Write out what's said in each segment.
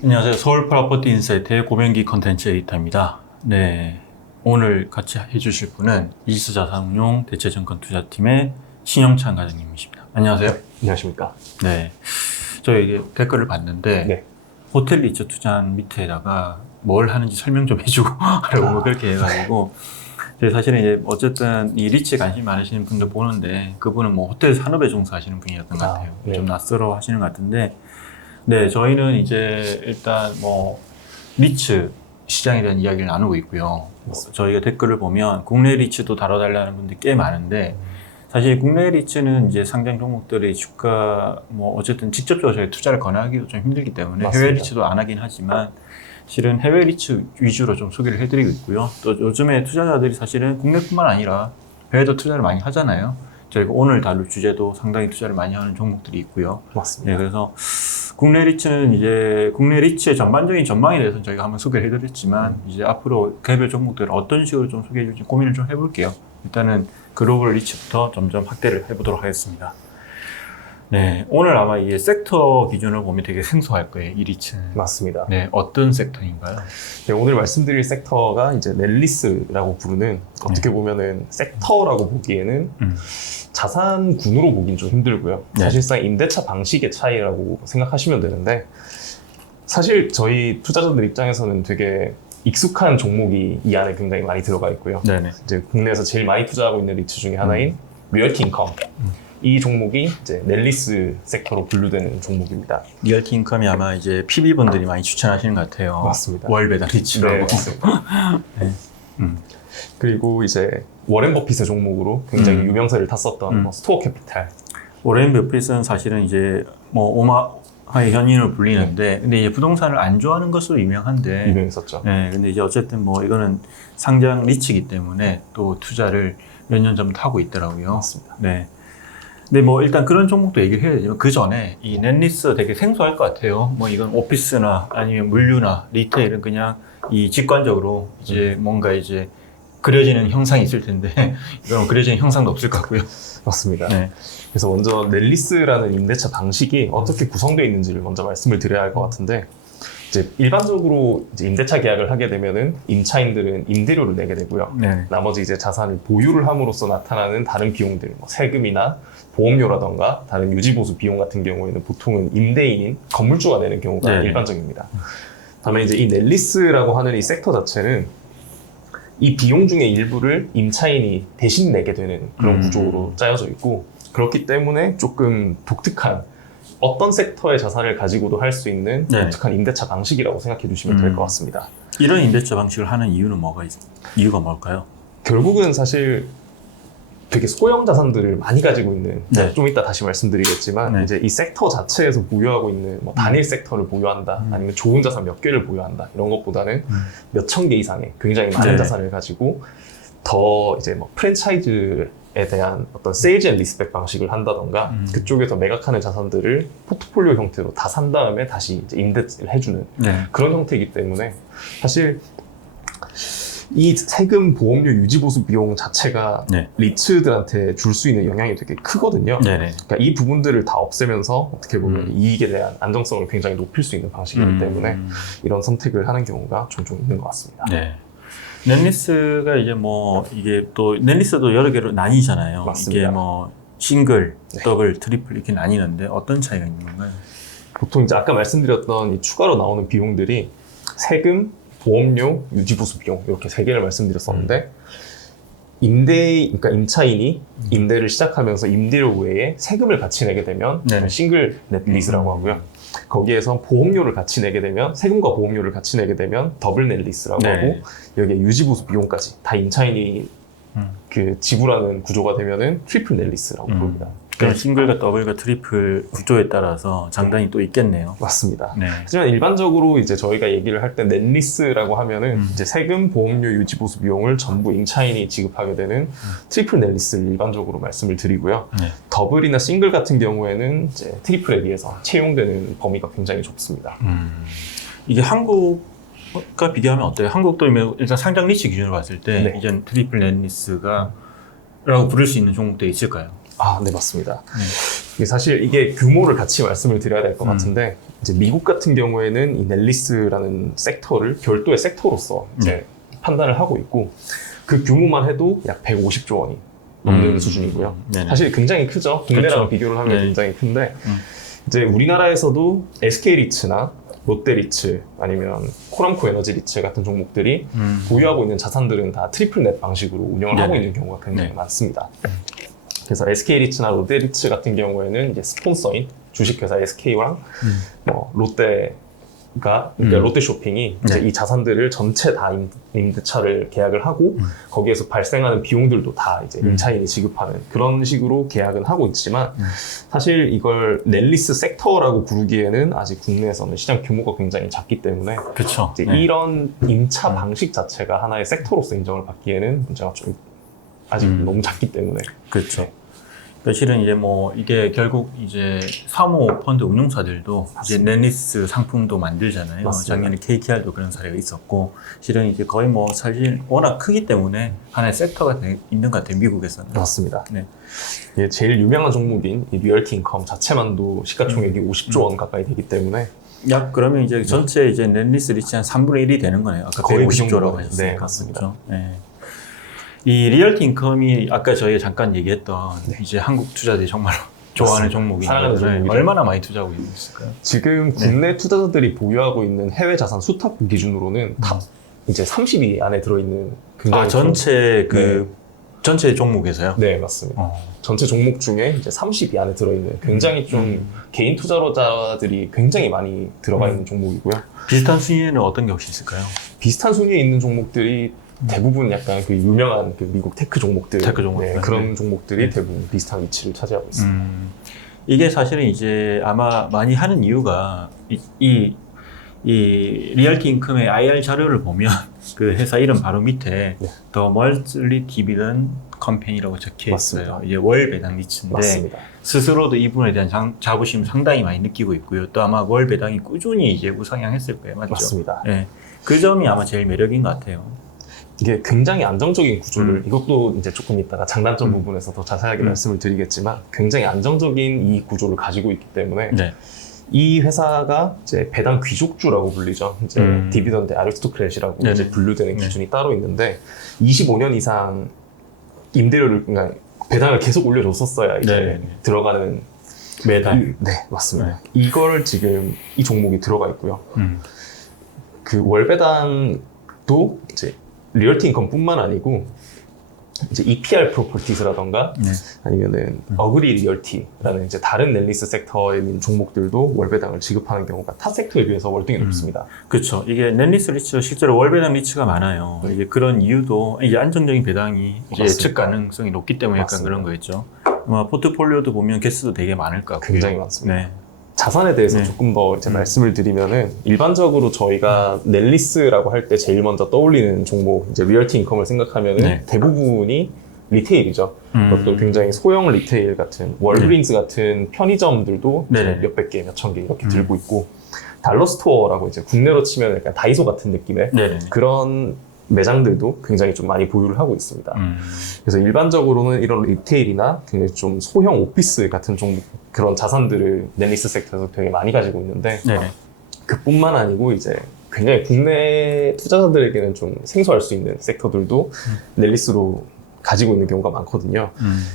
안녕하세요. 서울 프로퍼티 인사이트의 고병기 컨텐츠 에디터입니다. 네, 오늘 같이 해주실 분은 이수자산운용 대체증권투자팀의 신영찬 과장님이십니다. 안녕하세요. 안녕하십니까. 네, 저희 댓글을 봤는데 네. 호텔 리츠 투자한 밑에다가 뭘 하는지 설명 좀 해주고 하라고 그렇게 해가지고 저희 사실은 이제 어쨌든 이 리츠에 관심 많으시는 분들 보는데 그분은 뭐 호텔 산업에 종사하시는 분이었던 것 같아요. 네. 좀 낯설어 하시는 것 같은데 네, 저희는 이제 일단 뭐 리츠 시장에 대한 이야기를 나누고 있고요. 저희가 댓글을 보면 국내 리츠도 다뤄달라는 분들이 꽤 많은데 사실 국내 리츠는 이제 상장 종목들의 주가 뭐 어쨌든 직접적으로 저희 투자를 권하기도 좀 힘들기 때문에 맞습니다. 해외 리츠도 안 하긴 하지만 실은 해외 리츠 위주로 좀 소개를 해드리고 있고요. 또 요즘에 투자자들이 사실은 국내뿐만 아니라 해외도 투자를 많이 하잖아요. 저희가 오늘 다룰 주제도 상당히 투자를 많이 하는 종목들이 있고요. 맞습니다. 네, 그래서 국내 리츠는 이제 국내 리츠의 전반적인 전망에 대해서는 저희가 한번 소개를 해드렸지만 이제 앞으로 개별 종목들을 어떤 식으로 좀 소개해 줄지 고민을 좀 해볼게요. 일단은 글로벌 리츠부터 점점 확대를 해보도록 하겠습니다. 네, 오늘 아마 이게 섹터 기준으로 보면 되게 생소할 거예요, 이 리츠는. 맞습니다. 네, 어떤 섹터인가요? 네, 오늘 말씀드릴 섹터가 이제 넬리스라고 부르는 어떻게 보면은 섹터라고 보기에는 자산군으로 보긴 좀 힘들고요. 네. 사실상 임대차 방식의 차이라고 생각하시면 되는데 사실 저희 투자자들 입장에서는 되게 익숙한 종목이 이 안에 굉장히 많이 들어가 있고요. 네네. 이제 국내에서 제일 많이 투자하고 있는 리츠 중에 하나인 리얼티 인컴. 이 종목이 이제 넬리스 섹터로 분류되는 종목입니다. 리얼티 인컴이 아마 이제 PB분들이 많이 추천하시는 것 같아요. 맞습니다. 월베다 리츠라고. 네, 맞습니다. 네. 그리고 이제 워렌 버핏의 종목으로 굉장히 유명세를 탔었던 뭐 스토어 캐피탈. 워렌 버핏은 사실은 이제 뭐 오마하의 현인으로 불리는데, 근데 이제 부동산을 안 좋아하는 것으로 유명한데, 유명했었죠. 네, 근데 이제 어쨌든 뭐 이거는 상장 리츠이기 때문에 또 투자를 몇 년 전부터 하고 있더라고요. 맞습니다. 네. 근데 뭐 일단 그런 종목도 얘기를 해야 되지만 그 전에 이 넷리스 되게 생소할 것 같아요. 뭐 이건 오피스나 아니면 물류나 리테일은 그냥 이 직관적으로 이제 뭔가 이제 그려지는 형상이 있을 텐데 이건 그려지는 형상도 없을 것 같고요. 맞습니다. 네. 그래서 먼저 넬리스라는 임대차 방식이 어떻게 구성되어 있는지를 먼저 말씀을 드려야 할 것 같은데 이제 일반적으로 이제 임대차 계약을 하게 되면은 임차인들은 임대료를 내게 되고요. 네. 나머지 이제 자산을 보유를 함으로써 나타나는 다른 비용들, 뭐 세금이나 보험료라던가 다른 유지보수 비용 같은 경우에는 보통은 임대인인 건물주가 내는 경우가 네. 일반적입니다. 다만 이제 이 넬리스라고 하는 이 섹터 자체는 이 비용 중의 일부를 임차인이 대신 내게 되는 그런 구조로 짜여져 있고 그렇기 때문에 조금 독특한 어떤 섹터의 자산을 가지고도 할 수 있는 네. 독특한 임대차 방식이라고 생각해 주시면 될 것 같습니다. 이런 임대차 방식을 하는 이유는 이유가 뭘까요? 결국은 사실 되게 소형 자산들을 많이 가지고 있는 네. 좀 이따 다시 말씀드리겠지만 네. 이제 이 섹터 자체에서 보유하고 있는 뭐 단일 섹터를 보유한다 아니면 좋은 자산 몇 개를 보유한다 이런 것보다는 몇 천 개 이상의 굉장히 많은 네. 자산을 가지고 더 이제 뭐 프랜차이즈에 대한 어떤 세일즈 앤 리스펙 방식을 한다던가 그쪽에서 매각하는 자산들을 포트폴리오 형태로 다 산 다음에 다시 이제 임대를 해주는 네. 그런 형태이기 때문에 사실 이 세금, 보험료, 유지보수 비용 자체가 네. 리츠들한테 줄 수 있는 영향이 되게 크거든요. 네네. 그러니까 이 부분들을 다 없애면서 어떻게 보면 이익에 대한 안정성을 굉장히 높일 수 있는 방식이기 때문에 이런 선택을 하는 경우가 종종 있는 것 같습니다. 네. 넷리스가 이제 뭐 이게 또 넷리스도 여러 개로 나뉘잖아요. 맞습니다. 이게 뭐 싱글, 네. 더블, 트리플 이렇게 나뉘는데 어떤 차이가 있는 건가요? 보통 이제 아까 말씀드렸던 이 추가로 나오는 비용들이 세금, 보험료, 유지보수 비용 이렇게 세 개를 말씀드렸었는데 그러니까 임차인이 임대를 시작하면서 임대료 외에 세금을 같이 내게 되면 네네. 싱글 넷 리스라고 하고요. 거기에서 보험료를 같이 내게 되면 세금과 보험료를 같이 내게 되면 더블 넷 리스라고 네. 하고 여기에 유지보수 비용까지 다 임차인이 그 지불하는 구조가 되면은 트리플 넷 리스라고 부릅니다. 그럼 싱글과 더블과 트리플 구조에 따라서 장단이 또 있겠네요. 맞습니다. 네. 하지만 일반적으로 이제 저희가 얘기를 할 때 넷리스라고 하면은 이제 세금, 보험료, 유지보수 비용을 전부 임차인이 지급하게 되는 트리플 넷리스를 일반적으로 말씀을 드리고요. 네. 더블이나 싱글 같은 경우에는 이제 트리플에 비해서 채용되는 범위가 굉장히 좁습니다. 이게 한국과 비교하면 어때요? 한국도 일단 상장 리츠 기준으로 봤을 때 네. 이제 트리플 넷 리스가 라고 부를 수 있는 종목들이 있을까요? 아, 네, 맞습니다. 사실 이게 규모를 같이 말씀을 드려야 될 것 같은데 이제 미국 같은 경우에는 이 넬리스라는 섹터를 별도의 섹터로서 이제 판단을 하고 있고 그 규모만 해도 약 150조 원이 넘는 수준이고요. 네네. 사실 굉장히 크죠. 국내랑 그렇죠. 비교를 하면 네. 굉장히 큰데 이제 우리나라에서도 SK리츠나 롯데리츠 아니면 코람코 에너지리츠 같은 종목들이 보유하고 있는 자산들은 다 트리플 넷 방식으로 운영을 네네. 하고 있는 경우가 굉장히 네. 많습니다. 그래서 SK리츠나 롯데리츠 같은 경우에는 이제 스폰서인 주식회사 SK랑 뭐 롯데가 그러니까 롯데쇼핑이 이제 이 자산들을 전체 다 임대차를 계약을 하고 거기에서 발생하는 비용들도 다 이제 임차인이 지급하는 그런 식으로 계약은 하고 있지만 사실 이걸 넬리스 섹터라고 부르기에는 아직 국내에서는 시장 규모가 굉장히 작기 때문에 그렇죠. 이제 이런 임차 방식 자체가 하나의 섹터로서 인정을 받기에는 문제가 좀 아직 너무 작기 때문에 그렇죠. 그러니까 실은 이제 뭐 이게 결국 이제 사모 펀드 운용사들도 이제 넷리스 상품도 만들잖아요. 맞습니다. 작년에 KKR도 그런 사례가 있었고 실은 이제 거의 뭐 사실 워낙 크기 때문에 하나의 섹터가 있는 것 같아요. 미국에서는. 맞습니다. 네. 예, 제일 유명한 종목인 이 리얼티 인컴 자체만도 시가총액이 50조 원 가까이 되기 때문에 약 그러면 이제 전체 이제 넷리스 리치 한 3분의 1이 되는 거네요. 아까 거의 그 150조라고 정도는, 하셨으니까. 네, 맞습니다. 그렇죠? 네. 이 리얼티 인컴이 아까 저희가 잠깐 얘기했던 이제 한국 투자들이 정말 좋아하는 맞습니다. 종목인데 사랑하는 종목이죠. 얼마나 많이 투자하고 있을까요? 지금 국내 투자자들이 보유하고 있는 해외 자산 수탁 기준으로는 탑 이제 30위 안에 들어있는 굉장히 전체 전체 종목에서요? 네, 맞습니다. 전체 종목 중에 이제 30위 안에 들어있는 굉장히 좀 개인 투자자들이 굉장히 많이 들어가 있는 종목이고요. 비슷한 순위에는 어떤 게 혹시 있을까요? 비슷한 순위에 있는 종목들이 대부분 약간 그 유명한 그 미국 테크 종목들, 테크 종목들. 네, 그런 네. 종목들이 대부분 비슷한 위치를 차지하고 있습니다. 이게 사실은 이제 아마 많이 하는 이유가 이 리얼티 인컴의 IR 자료를 보면 그 회사 이름 바로 밑에 네. 더 멀리 디비던 컴퍼니라고 적혀 있어요. 맞습니다. 이제 월 배당 리츠인데 맞습니다. 스스로도 이 부분에 대한 자부심 상당히 많이 느끼고 있고요. 또 아마 월 배당이 꾸준히 이제 우상향했을 거예요, 맞죠? 맞습니다. 네. 그 점이 아마 제일 매력인 것 같아요. 이게 굉장히 안정적인 구조를 이것도 이제 조금 이따가 장단점 부분에서 더 자세하게 말씀을 드리겠지만 굉장히 안정적인 이 구조를 가지고 있기 때문에 네. 이 회사가 이제 배당 귀족주라고 불리죠. 이제 디비던드 아리스토크래시라고 네네. 이제 분류되는 네. 기준이 따로 있는데 25년 이상 임대료를 그러니까 배당을 계속 올려줬었어야 이제 네네. 들어가는 매달. 네, 맞습니다. 이걸 지금 이 종목이 들어가 있고요. 음. 그 월배당도 이제 리얼티 인컴뿐만 아니고 이제 EPR 프로퍼티스라던가 네. 아니면은 어그리 리얼티라는 이제 다른 넬리스 섹터에 있는 종목들도 월배당을 지급하는 경우가 타 섹터에 비해서 월등히 높습니다. 그렇죠. 이게 넷리스 리츠가 실제로 월 배당 리츠가 많아요. 이제 그런 이유도 이제 안정적인 배당이 이제 맞습니다. 예측 가능성이 높기 때문에 약간 맞습니다. 그런 거겠죠. 아마 포트폴리오도 보면 개수도 되게 많을 것 같고요. 굉장히 많습니다. 네. 자산에 대해서 네. 조금 더 이제 말씀을 드리면은 일반적으로 저희가 넬리스라고 할 때 제일 먼저 떠올리는 종목 이제 리얼티 인컴을 생각하면은 네. 대부분이 리테일이죠. 그것도 굉장히 소형 리테일 같은 월그린스 같은 편의점들도 이제 네네. 몇백 개, 몇천 개 이렇게 들고 있고 달러 스토어라고 이제 국내로 치면 약간 다이소 같은 느낌의 네네. 그런 매장들도 굉장히 좀 많이 보유를 하고 있습니다. 그래서 일반적으로는 이런 리테일이나 굉장히 좀 소형 오피스 같은 종목 그런 자산들을 넬리스 섹터에서 되게 많이 가지고 있는데 네네. 그뿐만 아니고 이제 굉장히 국내 투자자들에게는 좀 생소할 수 있는 섹터들도 넬리스로 가지고 있는 경우가 많거든요.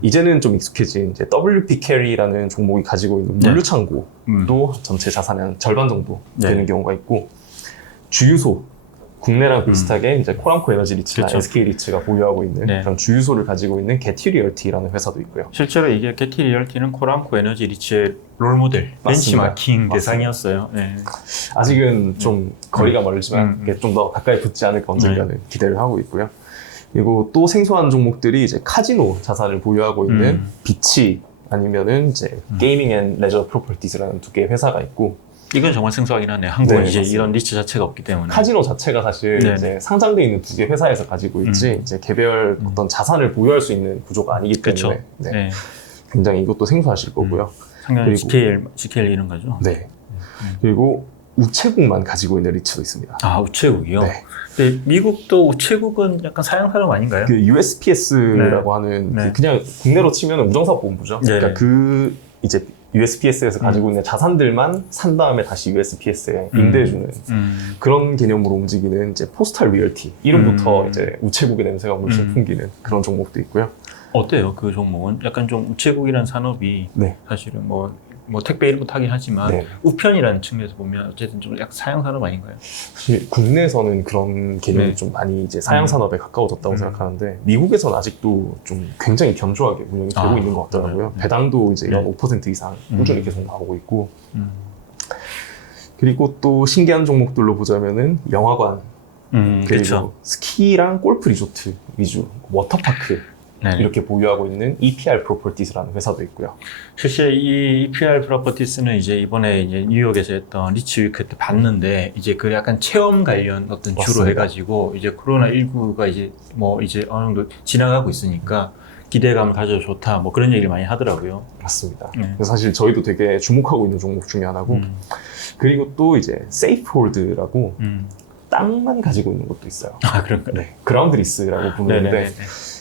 이제는 좀 익숙해진 이제 WP 캐리라는 종목이 가지고 있는 네. 물류창고도 전체 자산의 한 절반 정도 네. 되는 경우가 있고 주유소 국내랑 비슷하게 이제 코람코 에너지 리츠나 그쵸. SK 리츠가 보유하고 있는 네. 그런 주유소를 가지고 있는 게티 리얼티라는 회사도 있고요. 실제로 이게 게티 리얼티는 코람코 에너지 리츠의 롤모델, 맞습니다. 벤치마킹 맞습니다. 대상이었어요. 네. 아직은 좀 거리가 멀지만 음. 좀 더 가까이 붙지 않을까 언젠가는 기대를 하고 있고요. 그리고 또 생소한 종목들이 이제 카지노 자산을 보유하고 있는 비치 아니면은 이제 게이밍 앤 레저 프로퍼티스라는 두 개의 회사가 있고 이건 정말 생소하긴 하네. 한국은 네, 이제 맞습니다. 이런 리츠 자체가 없기 때문에. 카지노 자체가 사실 네. 이제 상장돼 있는 두 개 회사에서 가지고 있지 이제 개별 어떤 자산을 보유할 수 있는 구조가 아니기 그렇죠. 때문에 네, 네. 굉장히 이것도 생소하실 거고요. 상당히 그리고- GKL 이런 거죠. 네. 그리고 우체국만 가지고 있는 리츠도 있습니다. 아, 우체국이요? 네. 근데 미국도 우체국은 약간 사양 사람 아닌가요? 그 USPS라고 하는 네. 그냥 국내로 치면 우정사업본부죠. 네. 그러니까 그 이제 USPS에서 가지고 있는 자산들만 산 다음에 다시 USPS에 임대해주는 그런 개념으로 움직이는 이제 포스탈 리얼티 이름부터 이제 우체국의 냄새가 물씬 풍기는 그런 종목도 있고요. 어때요? 그 종목은 약간 좀 우체국이라는 산업이 네. 사실은 뭐 택배 이런 거 타긴 하지만 네. 우편이라는 측면에서 보면 어쨌든 좀 약간 사양 산업 아닌가요? 사실 국내에서는 그런 개념이 네. 좀 많이 이제 사양 산업에 가까워졌다고 생각하는데 미국에서는 아직도 좀 굉장히 견조하게 운영이 되고 있는 것 같더라고요. 배당도 이제 연 5% 이상 꾸준히 계속 나오고 있고 그리고 또 신기한 종목들로 보자면은 영화관 그리고 그렇죠. 스키랑 골프 리조트 위주 워터파크 네. 이렇게 보유하고 있는 EPR 프로퍼티스라는 회사도 있고요. 실제 이 EPR 프로퍼티스는 이제 이번에 이제 뉴욕에서 했던 리치 위크 때 봤는데 이제 그 약간 체험 관련 어떤 주로 맞습니다. 해가지고 이제 코로나 19가 이제 뭐 이제 어느 정도 지나가고 있으니까 기대감을 가져도 좋다 뭐 그런 얘기를 많이 하더라고요. 맞습니다. 네. 그래서 사실 저희도 되게 주목하고 있는 종목 중에 하나고 그리고 또 이제 세이프홀드라고 땅만 가지고 있는 것도 있어요. 아 그런가? 네, 그라운드 리스라고 부르는데 네네네.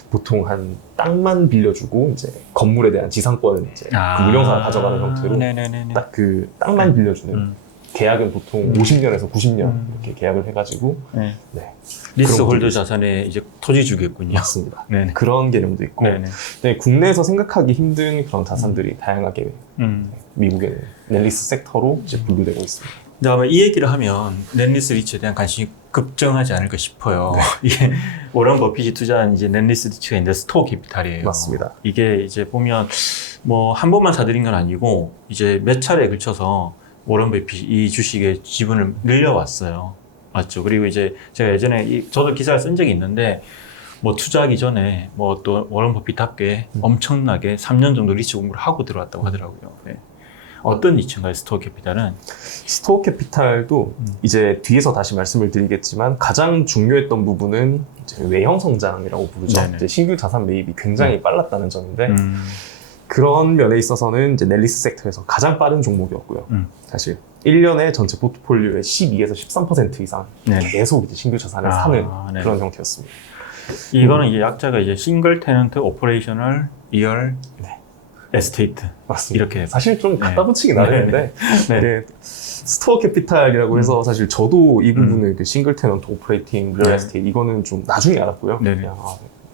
보통 한 땅만 빌려주고 이제 건물에 대한 지상권을 이제 그 운영사가 가져가는 형태로 네네네네. 딱 그 땅만 빌려주는 계약은 보통 50년에서 90년 이렇게 계약을 해가지고 네. 네, 리스 그런 홀더 부분이 자산에 이제 토지 주겠군요. 맞습니다. 네네. 그런 개념도 있고 네네. 네, 국내에서 생각하기 힘든 그런 자산들이 다양하게 미국의 넷리스 섹터로 이제 분류되고 있습니다. 근데 아마 이 얘기를 하면 넷리스 리츠에 대한 관심이 급증하지 않을까 싶어요. 이게 워런 버핏이 투자한 이제 넷리스 리츠가 있는데 스토어 캐피탈이에요. 맞습니다. 이게 이제 보면 뭐 한 번만 사들인 건 아니고 이제 몇 차례에 걸쳐서 워런 버핏이 이 주식의 지분을 늘려왔어요. 맞죠? 그리고 이제 제가 예전에 저도 기사를 쓴 적이 있는데 뭐 투자하기 전에 뭐 또 워런 버핏답게 엄청나게 3년 정도 리츠 공부를 하고 들어왔다고 하더라고요. 네. 어떤 리츠인가요, 스토어 캐피탈은? 스토어 캐피탈도 이제 뒤에서 다시 말씀을 드리겠지만 가장 중요했던 부분은 이제 외형 성장이라고 부르죠. 네네. 이제 신규 자산 매입이 굉장히 빨랐다는 점인데 그런 면에 있어서는 이제 넷리스 섹터에서 가장 빠른 종목이었고요. 사실 1년에 전체 포트폴리오의 12에서 13% 이상 네네. 계속 이제 신규 자산을 사는 네네. 그런 형태였습니다. 이거는 이제 약자가 이제 싱글 테넌트 오퍼레이셔널 리얼 네. 에스테이트 맞습니다. 이렇게 사실 좀 갖다 붙이긴 네. 나는데 네. 네. 스토어 캐피탈이라고 해서 사실 저도 이 부분을 그 싱글 테넌트 오퍼레이팅 리얼 네. 에스테이트 이거는 좀 나중에 알았고요. 네. 그냥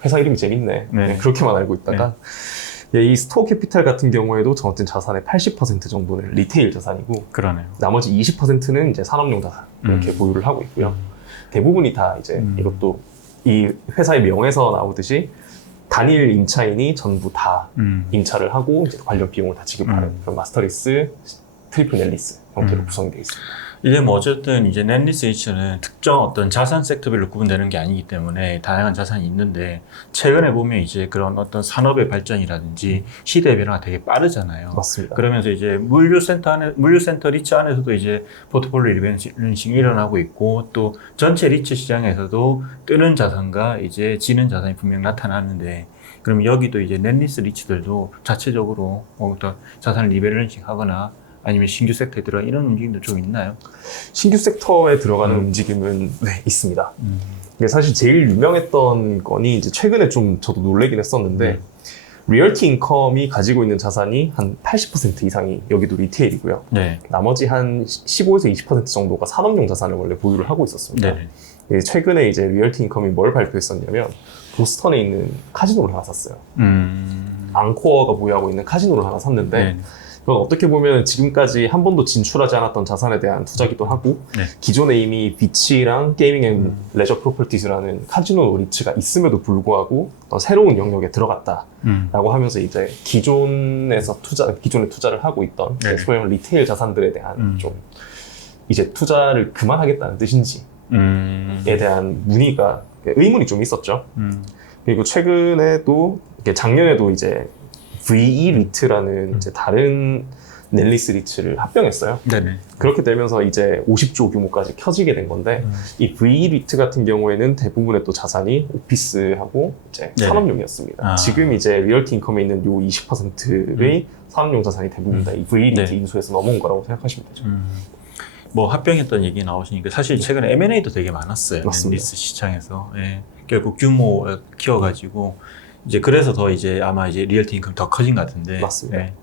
회사 이름이 재밌네. 네. 네, 그렇게만 알고 있다가 이 스토어 캐피탈 같은 경우에도 정확히 자산의 80% 정도는 리테일 자산이고 그러네요. 나머지 20%는 이제 산업용 자산 이렇게 보유를 하고 있고요. 대부분이 다 이제 이것도 이 회사의 명에서 나오듯이 단일 임차인이 전부 다 임차를 하고 이제 관련 비용을 다 지급하는 그런 마스터리스, 트리플 넷리스 형태로 구성이 되어 있습니다. 이게 뭐 어쨌든 이제 넷리스 리츠는 특정 어떤 자산 섹터별로 구분되는 게 아니기 때문에 다양한 자산이 있는데 최근에 보면 이제 그런 어떤 산업의 발전이라든지 시대의 변화가 되게 빠르잖아요. 맞습니다. 그러면서 이제 물류센터 리츠 안에서도 이제 포트폴리오 리밸런싱이 일어나고 있고 또 전체 리츠 시장에서도 뜨는 자산과 이제 지는 자산이 분명 나타나는데 그럼 여기도 이제 넷리스 리츠들도 자체적으로 더 자산을 리밸런싱 하거나 아니면 신규 섹터에 들어가 이런 움직임도 좀 있나요? 신규 섹터에 들어가는 움직임은 네, 있습니다. 이게 사실 제일 유명했던 건이 이제 최근에 좀 저도 놀래긴 했었는데 리얼티 인컴이 가지고 있는 자산이 한 80% 이상이 여기도 리테일이고요. 네. 나머지 한 15에서 20% 정도가 산업용 자산을 원래 보유를 하고 있었습니다. 네. 최근에 이제 리얼티 인컴이 뭘 발표했었냐면 보스턴에 있는 카지노를 하나 샀어요. 앙코어가 보유하고 있는 카지노를 하나 샀는데 네. 그건 어떻게 보면 지금까지 한 번도 진출하지 않았던 자산에 대한 투자기도 하고 네. 기존에 이미 비치랑 게이밍 앤 레저 프로퍼티즈라는 카지노 리츠가 있음에도 불구하고 어떤 새로운 영역에 들어갔다라고 하면서 이제 기존의 투자를 하고 있던 네. 소형 리테일 자산들에 대한 좀 이제 투자를 그만하겠다는 뜻인지에 대한 문의가 의문이 좀 있었죠. 그리고 최근에도 작년에도 이제 VE 리트라는 이제 다른 넷리스 리츠를 합병했어요. 네네. 그렇게 되면서 이제 50조 규모까지 켜지게 된 건데 이 VE 리트 같은 경우에는 대부분의 또 자산이 오피스하고 이제 네. 산업용이었습니다. 지금 이제 리얼티 인컴에 있는 요 20%의 산업용 자산이 대부분 다 이 VE 리트 네. 인수에서 넘어온 거라고 생각하시면 되죠. 뭐 합병했던 얘기 나오시니까 사실 최근에 M&A도 되게 많았어요. 맞습니다. 넷리스 시장에서. 예. 결국 규모 키워가지고 이제 그래서 더 이제 아마 이제 리얼티 인컴이 더 커진 것 같은데. 맞습니다. 예.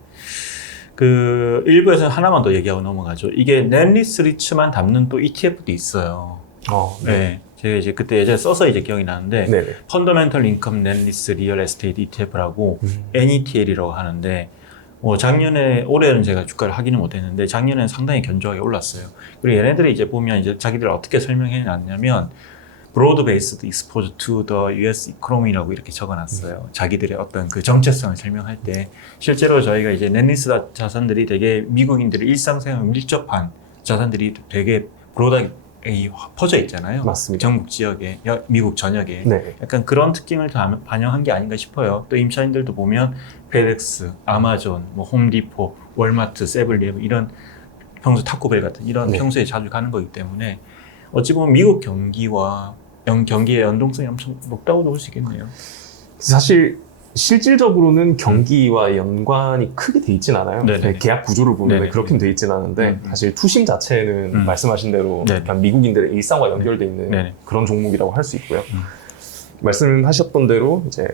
그 일부에서는 하나만 더 얘기하고 넘어가죠. 이게 넷리스 리츠만 담는 또 ETF도 있어요. 네. 제가 이제 그때 예전에 써서 이제 기억이 나는데 네네. 펀더멘털 인컴 넷리스 리얼 에스테이트 ETF라고 NETL이라고 하는데 작년에 올해는 제가 주가를 확인을 못했는데 작년에는 상당히 견조하게 올랐어요. 그리고 얘네들이 이제 보면 이제 자기들 어떻게 설명해 놨냐면 broad based exposure to the US economy라고 이렇게 적어놨어요. 자기들의 어떤 그 정체성을 설명할 때 실제로 저희가 이제 넷리스 자산들이 되게 미국인들의 일상생활 밀접한 자산들이 되게 브로드하게 퍼져 있잖아요. 맞습니다. 전국 지역에, 미국 전역에. 네. 약간 그런 특징을 반영한 게 아닌가 싶어요. 또 임차인들도 보면 페덱스, 아마존, 뭐 홈디포, 월마트, 세븐일레븐 이런 평소 타코벨 같은 이런 네. 평소에 자주 가는 거기 때문에 어찌 보면 미국 경기와 경기의 연동성이 엄청 높다고 볼 수 있겠네요. 사실 실질적으로는 경기와 연관이 크게 돼 있진 않아요. 네네. 계약 구조를 보면 네네. 그렇게 돼 있진 않은데 사실 투심 자체는 말씀하신 대로 네네. 그냥 미국인들의 일상과 연결돼 있는 네네. 그런 종목이라고 할 수 있고요. 말씀하셨던 대로 이제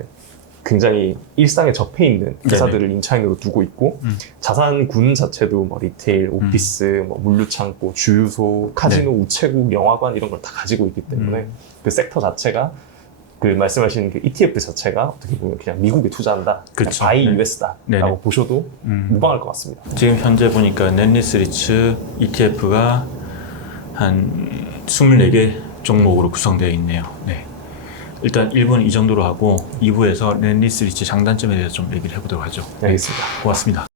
굉장히 일상에 접해 있는 회사들을 임차인으로 두고 있고 자산군 자체도 뭐 리테일, 오피스, 뭐 물류창고, 주유소, 카지노, 우체국, 영화관 이런 걸 다 가지고 있기 때문에 그 섹터 자체가 그 말씀하신 그 ETF 자체가 어떻게 보면 그냥 미국에 투자한다, 그쵸. 바이 네. US다라고 네네. 보셔도 무방할 것 같습니다. 지금 현재 보니까 넷리스 리츠 ETF가 한 24개 종목으로 구성되어 있네요. 네. 일단 1부는 이 정도로 하고 2부에서 넷리스 리츠 장단점에 대해서 좀 얘기를 해보도록 하죠. 네, 알겠습니다. 고맙습니다.